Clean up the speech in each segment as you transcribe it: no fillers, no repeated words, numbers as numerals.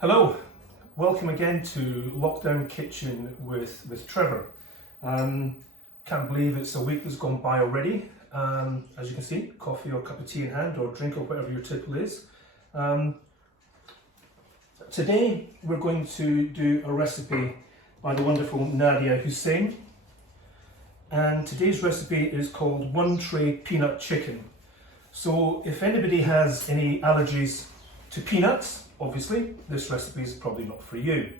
Hello, welcome again to Lockdown Kitchen with Trevor. Can't believe it's a week that's gone by already. As you can see, coffee or cup of tea in hand, or drink, or whatever your tipple is. Today we're going to do a recipe by the wonderful Nadiya Hussain. And today's recipe is called One Tray Peanut Chicken. So if anybody has any allergies to peanuts, obviously this recipe is probably not for you.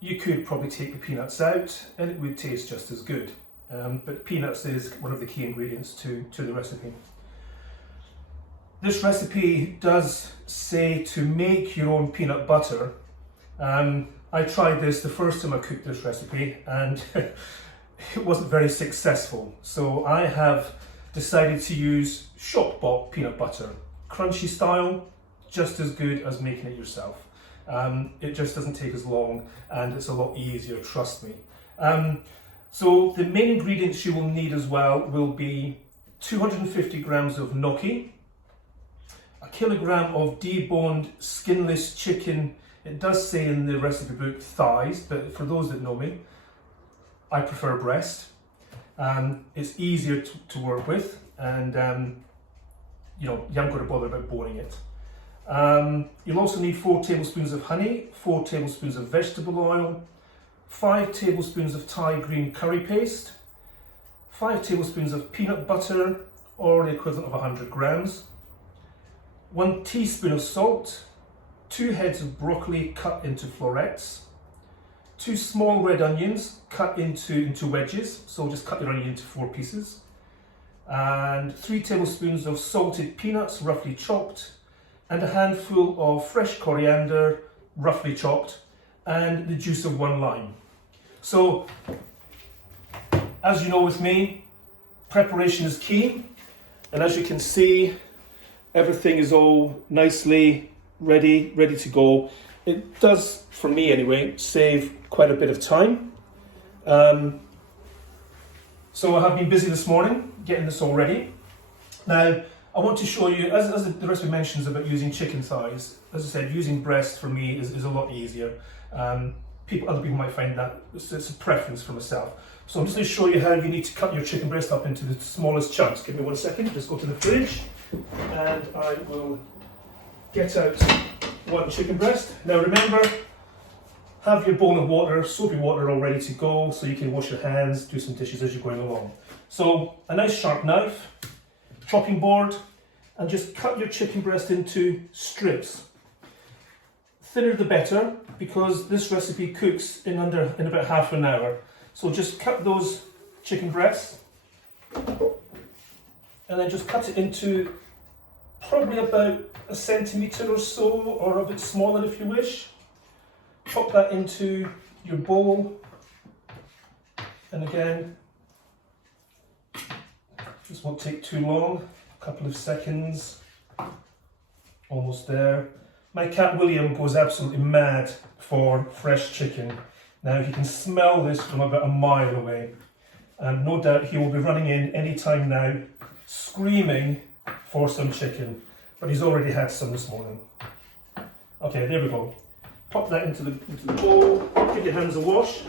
You could probably take the peanuts out and it would taste just as good. But peanuts is one of the key ingredients to the recipe. This recipe does say to make your own peanut butter. I tried this the first time I cooked this recipe and it wasn't very successful. So I have decided to use shop-bought peanut butter, crunchy style, just as good as making it yourself. It just doesn't take as long and it's a lot easier, trust me. So the main ingredients you will need as well will be 250 grams of gnocchi, a kilogram of deboned skinless chicken. It does say in the recipe book thighs, but for those that know me, I prefer breast. It's easier to work with, and you haven't got to bother about boning it. You'll also need 4 tablespoons of honey, 4 tablespoons of vegetable oil, 5 tablespoons of Thai green curry paste, 5 tablespoons of peanut butter, or the equivalent of 100 grams, 1 teaspoon of salt, 2 heads of broccoli cut into florets, 2 small red onions cut into wedges, so just cut your onion into 4 pieces, and 3 tablespoons of salted peanuts roughly chopped, and a handful of fresh coriander roughly chopped, and the juice of 1 lime. So, as you know with me, preparation is key, and as you can see, everything is all nicely ready to go. It does, for me anyway, save quite a bit of time. So I have been busy this morning getting this all ready. Now, I want to show you, as the recipe mentions about using chicken thighs, as I said, using breast for me is a lot easier. Other people might find that it's a preference for myself. So I'm just going to show you how you need to cut your chicken breast up into the smallest chunks. Give me 1 second, just go to the fridge and I will get out 1 chicken breast. Now remember, have your bowl of water, soapy water all ready to go so you can wash your hands, do some dishes as you're going along. So a nice sharp knife, chopping board, and just cut your chicken breast into strips. Thinner the better, because this recipe cooks in about half an hour. So just cut those chicken breasts and then just cut it into probably about 1 centimetre or so, or a bit smaller if you wish. Pop that into your bowl, and again, this won't take too long, a couple of seconds, almost there. My cat William goes absolutely mad for fresh chicken. Now he can smell this from about a mile away, and no doubt he will be running in any time now, screaming for some chicken, but he's already had some this morning. Okay, there we go. Pop that into the bowl, give your hands a wash.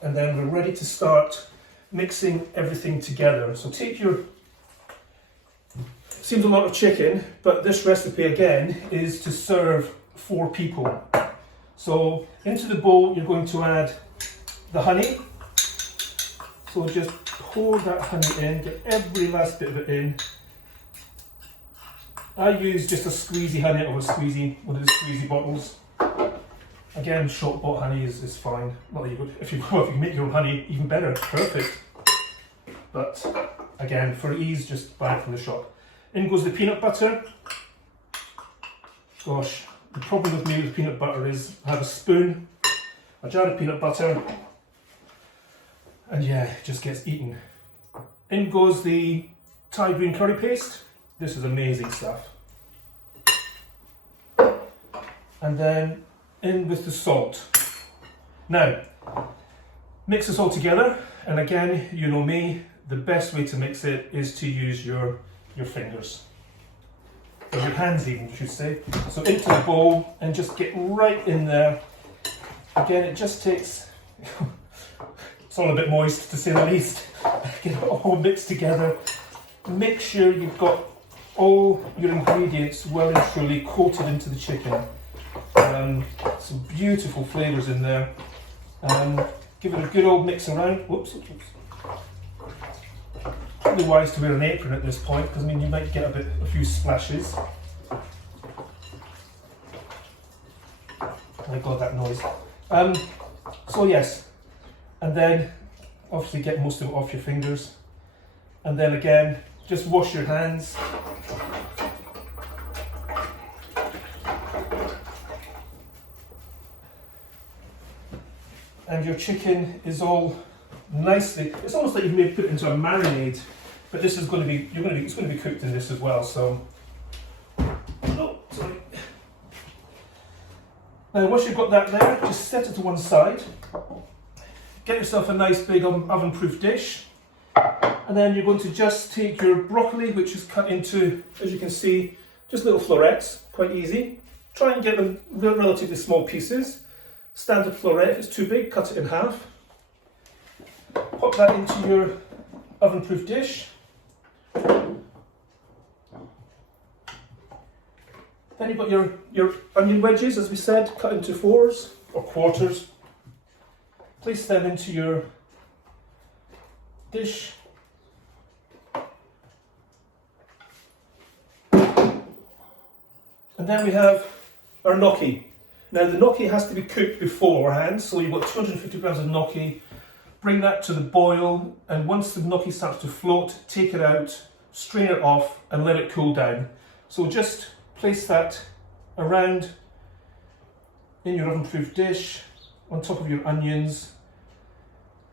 And then we're ready to start mixing everything together. So take your, seems a lot of chicken, but this recipe again is to serve 4 people. So into the bowl you're going to add the honey. So just pour that honey in, get every last bit of it in. I use just a squeezy honey out of one of the squeezy bottles. Again, shop bought honey is fine. Not that you would, if you make your own honey, even better, perfect. But again, for ease, just buy it from the shop. In goes the peanut butter. Gosh, the problem with me with peanut butter is I have a spoon, a jar of peanut butter, and yeah, it just gets eaten. In goes the Thai green curry paste. This is amazing stuff. And then in with the salt. Now, mix this all together, and again, you know me, the best way to mix it is to use your your fingers. Or your hands even, I should say. So into the bowl and just get right in there. Again, it just takes, it's all a bit moist to say the least. Get it all mixed together. Make sure you've got all your ingredients well and truly coated into the chicken. Some beautiful flavours in there. Give it a good old mix around. Whoops, whoops, whoops. Probably wise to wear an apron at this point, because I mean you might get a few splashes. My God, that noise. So yes, and then obviously get most of it off your fingers, and then again just wash your hands. And your chicken is all nicely, it's almost like you've maybe put it into a marinade, but this is going to be, it's going to be cooked in this as well, so. Oh, sorry. Now once you've got that there, just set it to one side. Get yourself a nice big oven-proof dish. And then you're going to just take your broccoli, which is cut into, as you can see, just little florets, quite easy. Try and get them relatively small pieces. Standard floret, if it's too big, cut it in half. Pop that into your oven-proof dish. Then you've got your onion wedges, as we said, cut into fours or quarters. Place them into your dish. And then we have our gnocchi. Now the gnocchi has to be cooked beforehand, so you've got 250 grams of gnocchi. Bring that to the boil, and once the gnocchi starts to float, take it out, strain it off, and let it cool down. So just place that around in your oven-proof dish, on top of your onions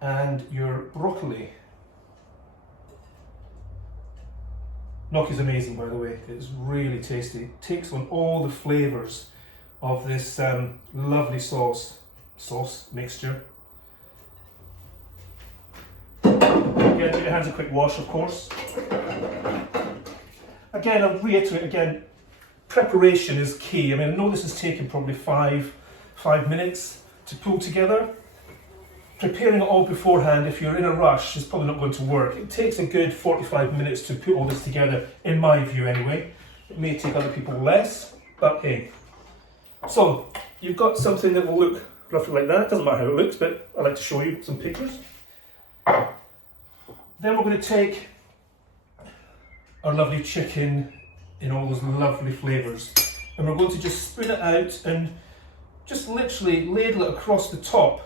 and your broccoli. Gnocchi is amazing, by the way. It's really tasty. It takes on all the flavours of this lovely sauce mixture. Again, give your hands a quick wash, of course. Again, I'll reiterate again, preparation is key. I mean, I know this has taken probably five minutes to pull together. Preparing it all beforehand, if you're in a rush, is probably not going to work. It takes a good 45 minutes to put all this together, in my view anyway. It may take other people less, but hey. So, you've got something that will look roughly like that. It doesn't matter how it looks, but I like to show you some pictures. Then we're going to take our lovely chicken in all those lovely flavours, and we're going to just spoon it out and just literally ladle it across the top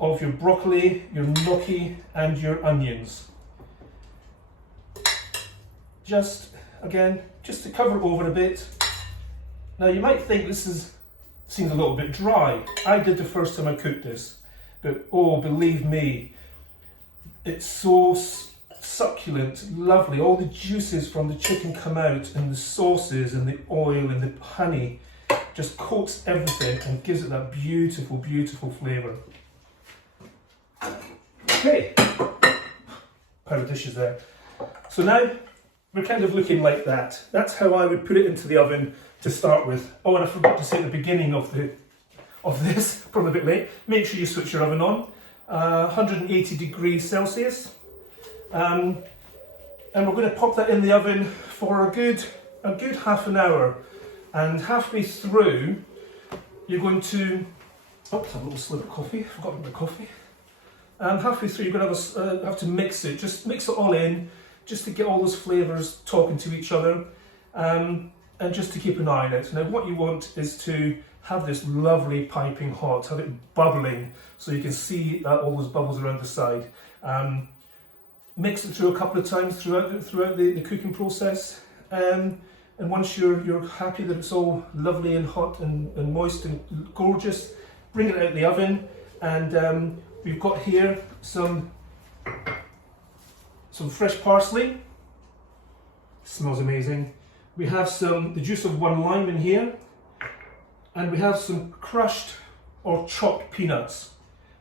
of your broccoli, your gnocchi and your onions. Just, again, just to cover it over a bit. Now you might think this seems a little bit dry. I did the first time I cooked this, but oh, believe me, it's so succulent, lovely. All the juices from the chicken come out, and the sauces and the oil and the honey just coats everything and gives it that beautiful, beautiful flavour. Okay, pile of dishes there. So now we're kind of looking like that. That's how I would put it into the oven to start with. Oh, and I forgot to say at the beginning of this, probably a bit late, make sure you switch your oven on, 180 degrees Celsius. And we're going to pop that in the oven for a good half an hour. And halfway through, you're going to, oops, a little slip of coffee, forgot about the coffee. Halfway through, you're going to have to mix it. Just mix it all in, just to get all those flavours talking to each other, and just to keep an eye on it. Now, what you want is to have this lovely piping hot, have it bubbling, so you can see all those bubbles around the side. Mix it through a couple of times throughout the cooking process, and once you're happy that it's all lovely and hot and moist and gorgeous, bring it out of the oven. And we've got here some fresh parsley. Smells amazing. We have the juice of one lime in here, and we have some crushed or chopped peanuts.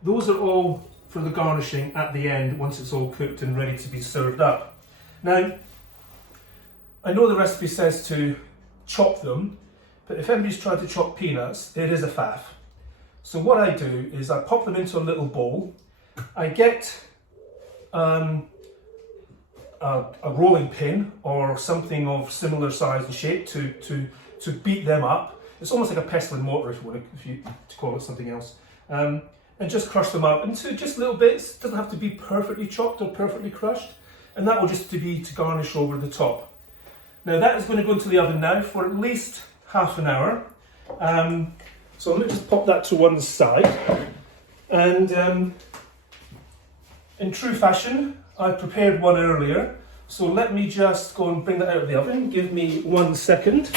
Those are all for the garnishing at the end once it's all cooked and ready to be served up. Now, I know the recipe says to chop them, but if anybody's tried to chop peanuts, it is a faff. So what I do is I pop them into a little bowl. I get a rolling pin or something of similar size and shape to beat them up. It's almost like a pestle and mortar, if you want to call it something else. And just crush them up into just little bits. It doesn't have to be perfectly chopped or perfectly crushed. And that will just be to garnish over the top. Now that is going to go into the oven now for at least half an hour. So let me just pop that to one side. And in true fashion, I prepared one earlier. So let me just go and bring that out of the oven. Give me 1 second.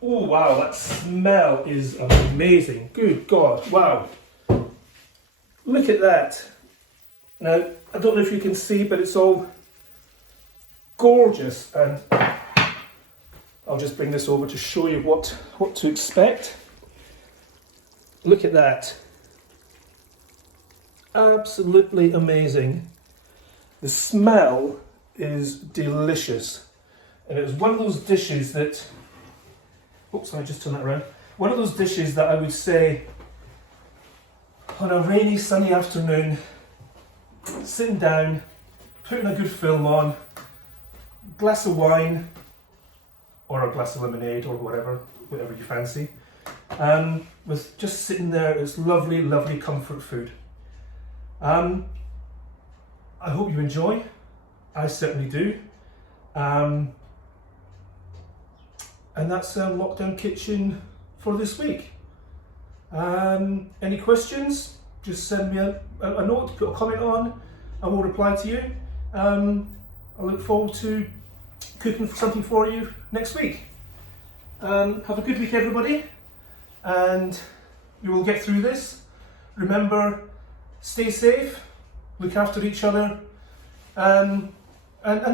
Oh wow, that smell is amazing. Good God, wow. Look at that. Now, I don't know if you can see, but it's all gorgeous. And I'll just bring this over to show you what to expect. Look at that. Absolutely amazing. The smell is delicious. And it was one of those dishes that, oops, I just turn that around. One of those dishes that I would say on a rainy, sunny afternoon, sitting down, putting a good film on, glass of wine, or a glass of lemonade, or whatever you fancy. With just sitting there, it's lovely, lovely comfort food. I hope you enjoy. I certainly do. And that's our lockdown kitchen for this week. Any questions? Just send me a note, put a comment on, and we'll reply to you. I look forward to cooking something for you next week. Have a good week, everybody, and you will get through this. Remember, stay safe, look after each other, and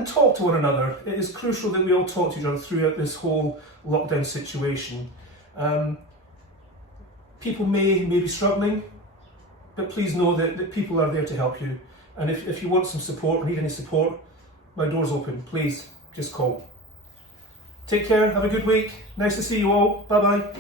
talk to one another. It is crucial that we all talk to each other throughout this whole lockdown situation. People may be struggling, but please know that people are there to help you. And if you want some support or need any support, my door's open. Please, just call. Take care, have a good week. Nice to see you all. Bye-bye.